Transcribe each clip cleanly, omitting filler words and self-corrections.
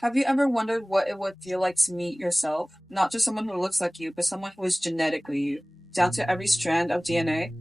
Have you ever wondered what it would feel like to meet yourself? Not just someone who looks like you, but someone who is genetically you, down to every strand of DNA?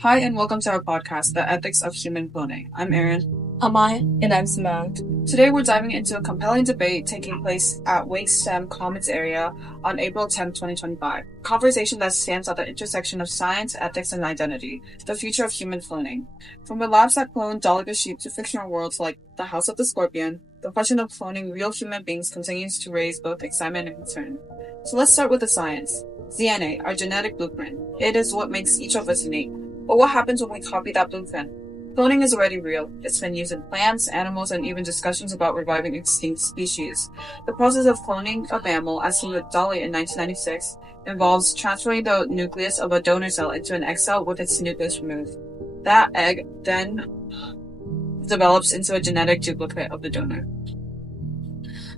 Hi, and welcome to our podcast, The Ethics of Human Cloning. I'm Erin. I'm I. And I'm Simone. Today we're diving into a compelling debate taking place at Wake STEM Commons area on April 10th, 2025. A conversation that stands at the intersection of science, ethics, and identity, the future of human cloning. From the labs that clone delicate sheep to fictional worlds like the House of the Scorpion, the question of cloning real human beings continues to raise both excitement and concern. So let's start with the science. DNA, our genetic blueprint. It is what makes each of us unique. But what happens when we copy that blueprint? Cloning is already real. It's been used in plants, animals, and even discussions about reviving extinct species. The process of cloning a mammal, as seen with Dolly in 1996, involves transferring the nucleus of a donor cell into an egg cell with its nucleus removed. That egg then develops into a genetic duplicate of the donor.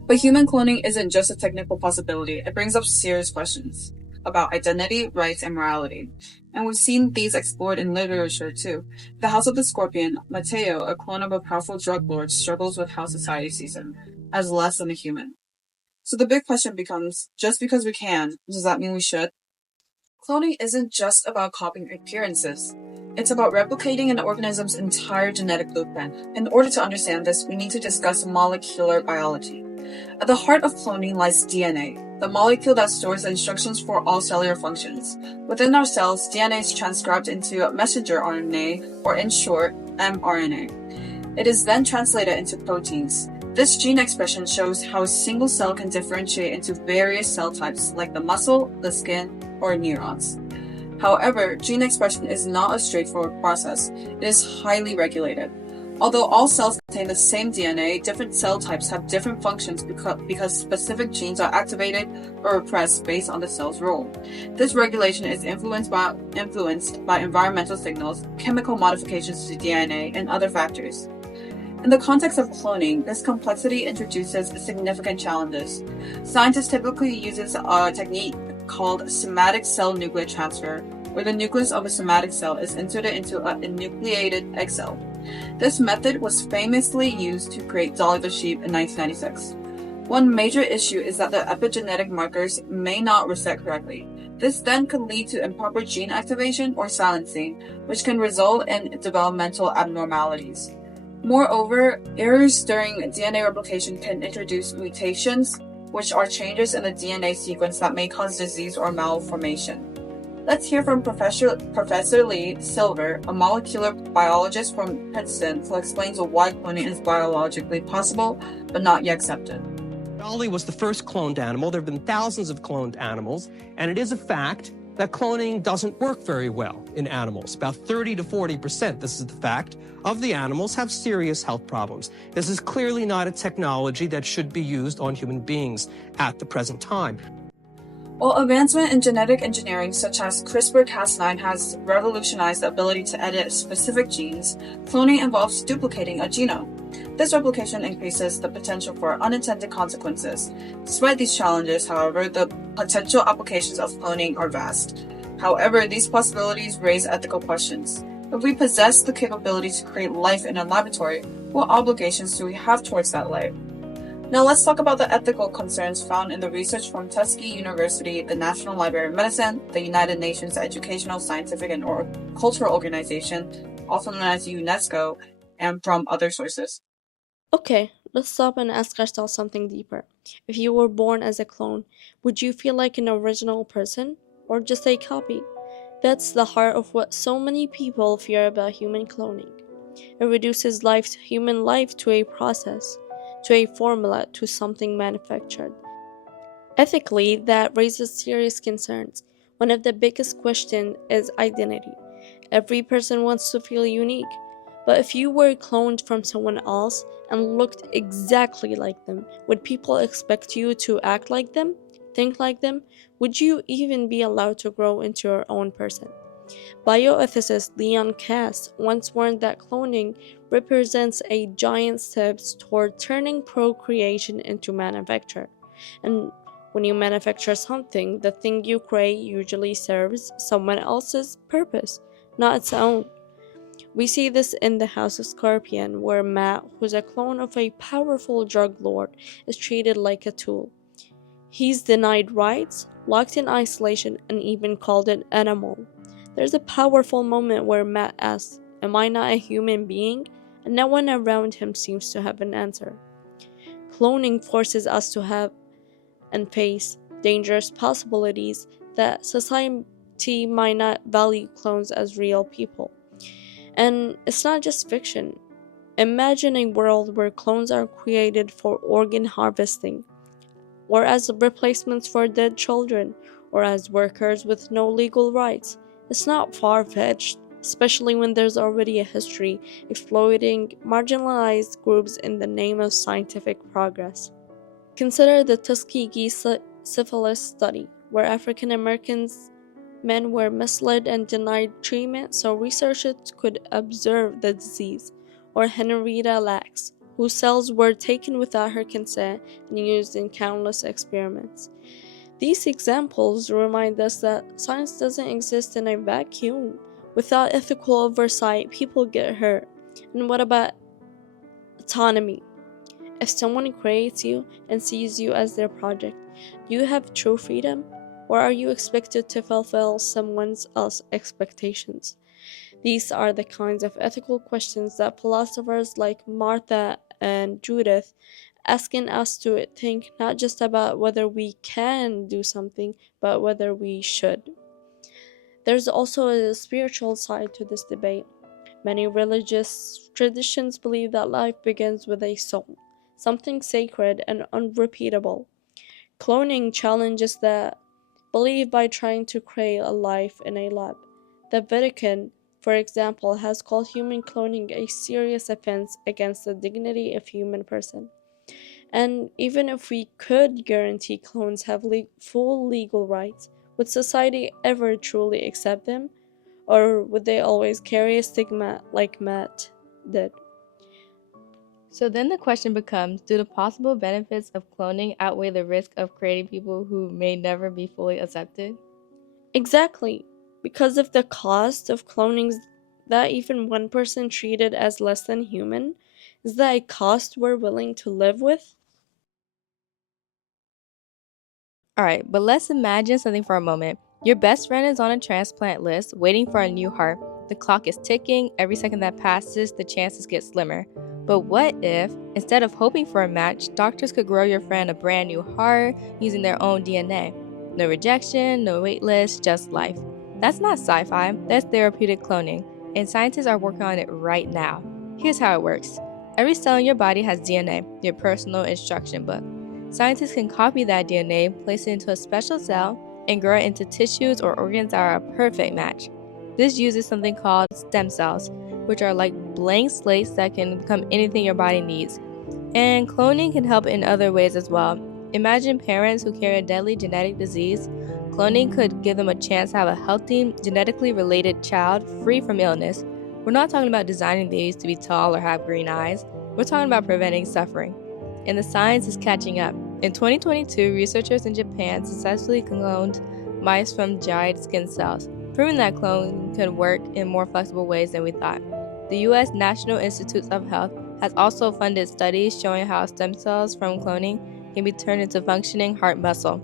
But human cloning isn't just a technical possibility. It brings up serious questions about identity, rights, and morality. And we've seen these explored in literature too. The House of the Scorpion, Mateo, a clone of a powerful drug lord, struggles with how society sees him, as less than a human. So the big question becomes, just because we can, does that mean we should? Cloning isn't just about copying appearances. It's about replicating an organism's entire genetic blueprint. In order to understand this, we need to discuss molecular biology. At the heart of cloning lies DNA, the molecule that stores the instructions for all cellular functions. Within our cells, DNA is transcribed into messenger RNA, or in short, mRNA. It is then translated into proteins. This gene expression shows how a single cell can differentiate into various cell types like the muscle, the skin, or neurons. However, gene expression is not a straightforward process. It is highly regulated. Although all cells contain the same DNA, different cell types have different functions because specific genes are activated or repressed based on the cell's role. This regulation is influenced by environmental signals, chemical modifications to DNA, and other factors. In the context of cloning, this complexity introduces significant challenges. Scientists typically use a technique called somatic cell nuclear transfer, where the nucleus of a somatic cell is inserted into a enucleated egg cell. This method was famously used to create Dolly the sheep in 1996. One major issue is that the epigenetic markers may not reset correctly. This then could lead to improper gene activation or silencing, which can result in developmental abnormalities. Moreover, errors during DNA replication can introduce mutations, which are changes in the DNA sequence that may cause disease or malformation. Let's hear from Professor Lee Silver, a molecular biologist from Princeton, who explains why cloning is biologically possible but not yet accepted. Dolly was the first cloned animal. There have been thousands of cloned animals, and it is a fact that cloning doesn't work very well in animals. About 30 to 40%, this is the fact, of the animals have serious health problems. This is clearly not a technology that should be used on human beings at the present time. While advancement in genetic engineering such as CRISPR-Cas9 has revolutionized the ability to edit specific genes, cloning involves duplicating a genome. This replication increases the potential for unintended consequences. Despite these challenges, however, the potential applications of cloning are vast. However, these possibilities raise ethical questions. If we possess the capability to create life in a laboratory, what obligations do we have towards that life? Now let's talk about the ethical concerns found in the research from Tuskegee University, the National Library of Medicine, the United Nations Educational, Scientific, and Cultural Organization, also known as UNESCO, and from other sources. Okay, let's stop and ask ourselves something deeper. If you were born as a clone, would you feel like an original person or just a copy? That's the heart of what so many people fear about human cloning. It reduces human life to a process, to a formula, to something manufactured. Ethically, that raises serious concerns. One of the biggest questions is identity. Every person wants to feel unique. But if you were cloned from someone else and looked exactly like them, would people expect you to act like them? Think like them? Would you even be allowed to grow into your own person? Bioethicist Leon Kass once warned that cloning represents a giant step toward turning procreation into manufacture. And when you manufacture something, the thing you create usually serves someone else's purpose, not its own. We see this in the House of Scorpion, where Matt, who's a clone of a powerful drug lord, is treated like a tool. He's denied rights, locked in isolation, and even called an animal. There's a powerful moment where Matt asks, "Am I not a human being?" And no one around him seems to have an answer. Cloning forces us to have and face dangerous possibilities that society might not value clones as real people. And it's not just fiction. Imagine a world where clones are created for organ harvesting, or as replacements for dead children, or as workers with no legal rights. It's not far-fetched, especially when there's already a history exploiting marginalized groups in the name of scientific progress. Consider the Tuskegee syphilis study, where African Americans men were misled and denied treatment so researchers could observe the disease, or Henrietta Lacks, whose cells were taken without her consent and used in countless experiments. These examples remind us that science doesn't exist in a vacuum. Without ethical oversight, people get hurt. And what about autonomy? If someone creates you and sees you as their project, do you have true freedom? Or are you expected to fulfill someone else's expectations? These are the kinds of ethical questions that philosophers like Martha and Judith asking us to think not just about whether we can do something, but whether we should. There's also a spiritual side to this debate. Many religious traditions believe that life begins with a soul, something sacred and unrepeatable. Cloning challenges that belief by trying to create a life in a lab. The Vatican, for example, has called human cloning a serious offense against the dignity of human person. And even if we could guarantee clones have full legal rights, would society ever truly accept them? Or would they always carry a stigma like Matt did? So then the question becomes, do the possible benefits of cloning outweigh the risk of creating people who may never be fully accepted? Exactly. Because of the cost of cloning that even one person treated as less than human, is that a cost we're willing to live with? Alright, but let's imagine something for a moment. Your best friend is on a transplant list, waiting for a new heart. The clock is ticking, every second that passes, the chances get slimmer. But what if, instead of hoping for a match, doctors could grow your friend a brand new heart using their own DNA? No rejection, no wait list, just life. That's not sci-fi, that's therapeutic cloning, and scientists are working on it right now. Here's how it works. Every cell in your body has DNA, your personal instruction book. Scientists can copy that DNA, place it into a special cell, and grow it into tissues or organs that are a perfect match. This uses something called stem cells, which are like blank slates that can become anything your body needs. And cloning can help in other ways as well. Imagine parents who carry a deadly genetic disease. Cloning could give them a chance to have a healthy, genetically related child free from illness. We're not talking about designing babies to be tall or have green eyes. We're talking about preventing suffering. And the science is catching up. In 2022, researchers in Japan successfully cloned mice from dried skin cells, proving that cloning could work in more flexible ways than we thought. The U.S. National Institutes of Health has also funded studies showing how stem cells from cloning can be turned into functioning heart muscle.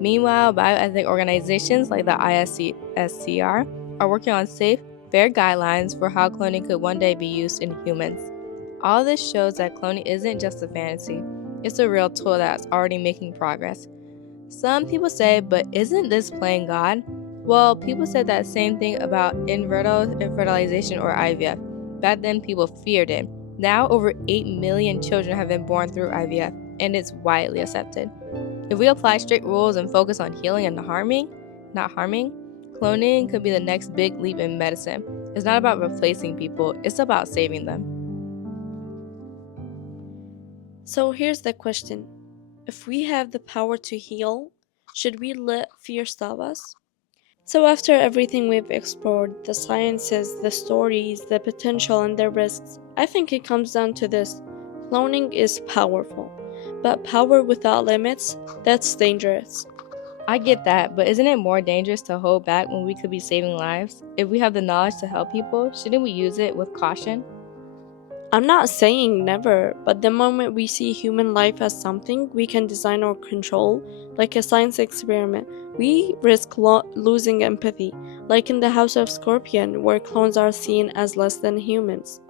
Meanwhile, bioethic organizations like the ISCR are working on safe, fair guidelines for how cloning could one day be used in humans. All this shows that cloning isn't just a fantasy, it's a real tool that's already making progress. Some people say, but isn't this playing God? Well, people said that same thing about in vitro fertilization or IVF. Back then, people feared it. Now, over 8 million children have been born through IVF, and it's widely accepted. If we apply strict rules and focus on healing and not harming, cloning could be the next big leap in medicine. It's not about replacing people, it's about saving them. So here's the question. If we have the power to heal, should we let fear stop us? So after everything we've explored, the sciences, the stories, the potential, and the risks, I think it comes down to this. Cloning is powerful, but power without limits, that's dangerous. I get that, but isn't it more dangerous to hold back when we could be saving lives? If we have the knowledge to help people, shouldn't we use it with caution? I'm not saying never, but the moment we see human life as something we can design or control, like a science experiment, we risk losing empathy, like in the House of Scorpion, where clones are seen as less than humans.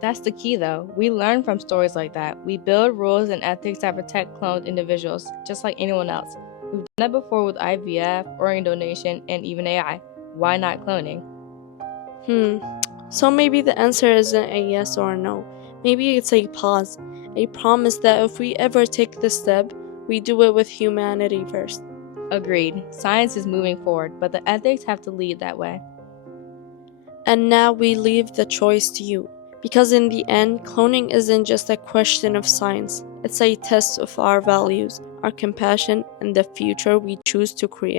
That's the key though. We learn from stories like that. We build rules and ethics that protect cloned individuals, just like anyone else. We've done that before with IVF, organ donation, and even AI. Why not cloning? So maybe the answer isn't a yes or a no. Maybe it's a pause, a promise that if we ever take this step, we do it with humanity first. Agreed. Science is moving forward, but the ethics have to lead that way. And now we leave the choice to you. Because in the end, cloning isn't just a question of science, it's a test of our values, our compassion, and the future we choose to create.